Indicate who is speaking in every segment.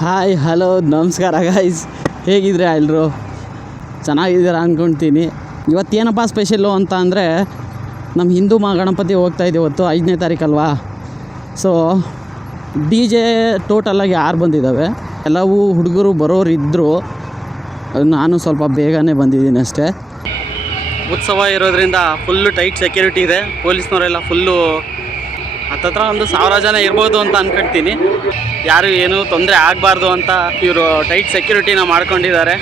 Speaker 1: Hi hello ನಮಸ್ಕಾರ guys ಹೇಗಿದ್ರೆ ಎಲ್ಲರೂ ಚೆನ್ನಾಗಿದ್ದೀರಾ ಅಂದ್ಕೊಳ್ತೀನಿ ಇವತ್ತೇನಪ್ಪ ಸ್ಪೆಷಲ್ಲು ಅಂತ ಅಂದರೆ ನಮ್ಮ ಹಿಂದೂ ಮಾ ಗಣಪತಿ ಹೋಗ್ತಾ ಇದೆ ಇವತ್ತು, ಐದನೇ ತಾರೀಕಲ್ವಾ ಸೊ ಡಿ ಜೆ ಟೋಟಲಾಗಿ ಯಾರು ಬಂದಿದ್ದಾವೆ. ಎಲ್ಲವೂ ಹುಡುಗರು ಬರೋರು ಇದ್ದರು ನಾನು ಸ್ವಲ್ಪ ಬೇಗನೆ ಬಂದಿದ್ದೀನಿ ಅಷ್ಟೇ. ಉತ್ಸವ ಇರೋದ್ರಿಂದ ಫುಲ್ಲು ಟೈಟ್ ಸೆಕ್ಯೂರಿಟಿ ಇದೆ. ಪೊಲೀಸ್ನವರೆಲ್ಲ ಫುಲ್ಲು ಹತ್ತತ್ರ ಒಂದು ಸಾವಿರ ಜನ ಇರ್ಬೋದು ಅಂತ ಅನ್ಕೊಳ್ತೀನಿ ಯಾರು ಏನು ತೊಂದರೆ ಆಗಬಾರ್ದು ಅಂತ ಇವರು ಟೈಟ್ ಸೆಕ್ಯೂರಿಟಿನ ಮಾಡ್ಕೊಂಡಿದ್ದಾರೆ.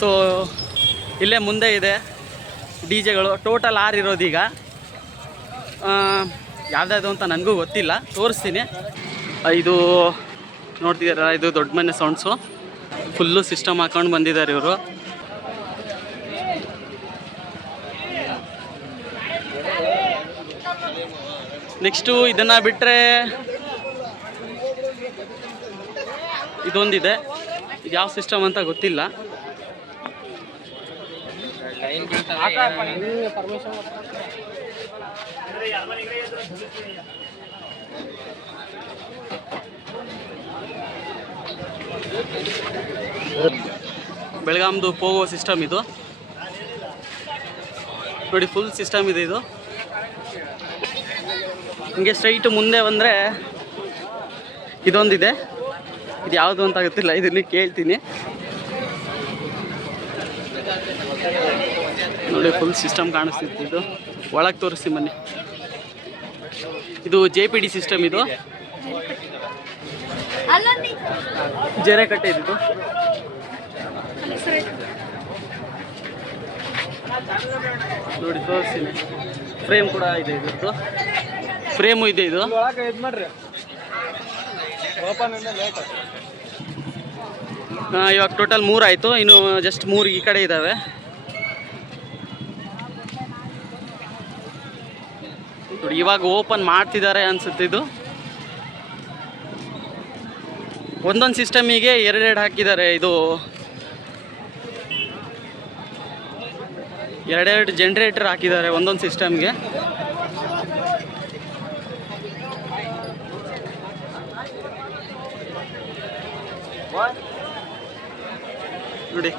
Speaker 1: ಸೊ ಇಲ್ಲೇ ಮುಂದೆ ಇದೆ. ಡಿ ಜೆಗಳು. ಟೋಟಲ್ ಆರು ಇರೋದೀಗ ಯಾವ್ದಾದ್ರು ಅಂತ ನನಗೂ ಗೊತ್ತಿಲ್ಲ. ತೋರಿಸ್ತೀನಿ. ಇದು ನೋಡ್ತಿದ್ದೀರ, ಇದು ದೊಡ್ಡ ಮನೆ ಸೌಂಡ್ಸು. ಫುಲ್ಲು ಸಿಸ್ಟಮ್ ಹಾಕೊಂಡು ಬಂದಿದ್ದಾರೆ ಇವರು. ನೆಕ್ಸ್ಟು ಇದನ್ನು ಬಿಟ್ಟರೆ ಇದೊಂದಿದೆ. ಇದು ಯಾವ ಸಿಸ್ಟಮ್ ಅಂತ ಗೊತ್ತಿಲ್ಲ. ಬೆಳಗಾಮ್ದು ಪೋಗೋ ಸಿಸ್ಟಮ್ ಇದು. ನೋಡಿ ಫುಲ್ ಸಿಸ್ಟಮ್ ಇದೆ ಇದು. ಹಿಂಗೆ ಸ್ಟ್ರೈಟ್ ಮುಂದೆ ಬಂದರೆ ಇದೊಂದಿದೆ. ಇದು ಯಾವುದು ಅಂತ ಗೊತ್ತಿಲ್ಲ ಇದನ್ನು ಕೇಳ್ತೀನಿ. ನೋಡಿ ಫುಲ್ ಸಿಸ್ಟಮ್ ಕಾಣಿಸ್ತಿತ್ತು ಒಳಗೆ ತೋರಿಸಿ ಬನ್ನಿ. ಇದು ಜೆ ಪಿ ಡಿ ಸಿಸ್ಟಮ್ ಇದು. ಜೆರೆ ಕಟ್ಟೆ ಇದು. ನೋಡಿ, ತೋರಿಸ್ತೀನಿ. ಫ್ರೇಮ್ ಕೂಡ ಇದೆ ಇದು ಫ್ರೇಮು ಇದೆ ಇದು. ಇವಾಗ ಟೋಟಲ್ ಮೂರು ಆಯಿತು. ಇನ್ನು ಜಸ್ಟ್ ಮೂರು ಈ ಕಡೆ ಇದ್ದಾವೆ ನೋಡಿ, ಇವಾಗ ಓಪನ್ ಮಾಡ್ತಿದ್ದಾರೆ ಅನ್ಸುತ್ತೆ ಇದು. ಒಂದೊಂದು ಸಿಸ್ಟಮಿಗೆ ಎರಡೆರಡು ಹಾಕಿದ್ದಾರೆ ಇದು. ಎರಡೆರಡು ಜನ್ರೇಟರ್ ಹಾಕಿದ್ದಾರೆ ಒಂದೊಂದು ಸಿಸ್ಟಮ್ಗೆ ನೋಡಿ.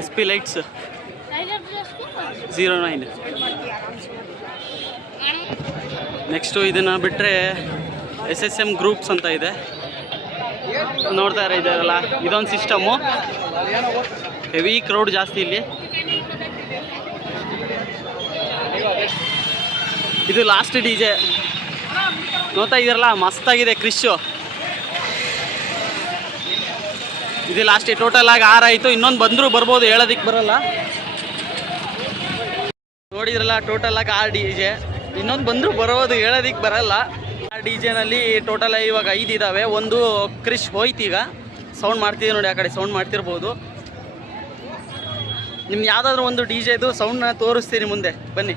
Speaker 1: S P lights zero nine next ಇದನ್ನು ಬಿಟ್ಟರೆ ಎಸ್ ಎಸ್ ಎಂ ಗ್ರೂಪ್ಸ್ ಅಂತ ಇದೆ. ನೋಡ್ತಾ ಇದ್ದಾರಲ್ಲ ಇದೊಂದು ಸಿಸ್ಟಮು ಹೆವಿ ಕ್ರೌಡ್ ಜಾಸ್ತಿ ಇಲ್ಲಿ. ಇದು ಲಾಸ್ಟ್ ಡಿ ಜೆ ನೋಡ್ತಾ ಇದ್ದೀರಲ್ಲ ಮಸ್ತಾಗಿದೆ ಕ್ರಿಶು ಇದು ಲಾಸ್ಟ್ ಟೋಟಲ್ ಆಗಿ ಆರಾಯಿತು ಇನ್ನೊಂದು ಬಂದರೂ ಬರ್ಬೋದು, ಹೇಳೋದಿಕ್ ಬರಲ್ಲ. ನೋಡಿದ್ರಲ್ಲ ಟೋಟಲ್ ಆಗಿ ಆರು ಡಿ ಜೆ. ಇನ್ನೊಂದು ಬಂದರೂ ಬರೋದು ಹೇಳೋದಿಕ್ ಬರಲ್ಲ. ಆ ಡಿ ಜೆನಲ್ಲಿ ಟೋಟಲ್ ಇವಾಗ ಐದು ಇದ್ದಾವೆ ಒಂದು ಕ್ರಿಶ್ ಹೋಯ್ತೀಗ ಸೌಂಡ್ ಮಾಡ್ತಿದೆ ನೋಡಿ, ಆ ಕಡೆ ಸೌಂಡ್ ಮಾಡ್ತಿರ್ಬೋದು. ನಿಮ್ಗೆ ಯಾವುದಾದ್ರೂ ಒಂದು ಡಿ ಜೆದು ಸೌಂಡ್ನ ತೋರಿಸ್ತೀನಿ ಮುಂದೆ, ಬನ್ನಿ.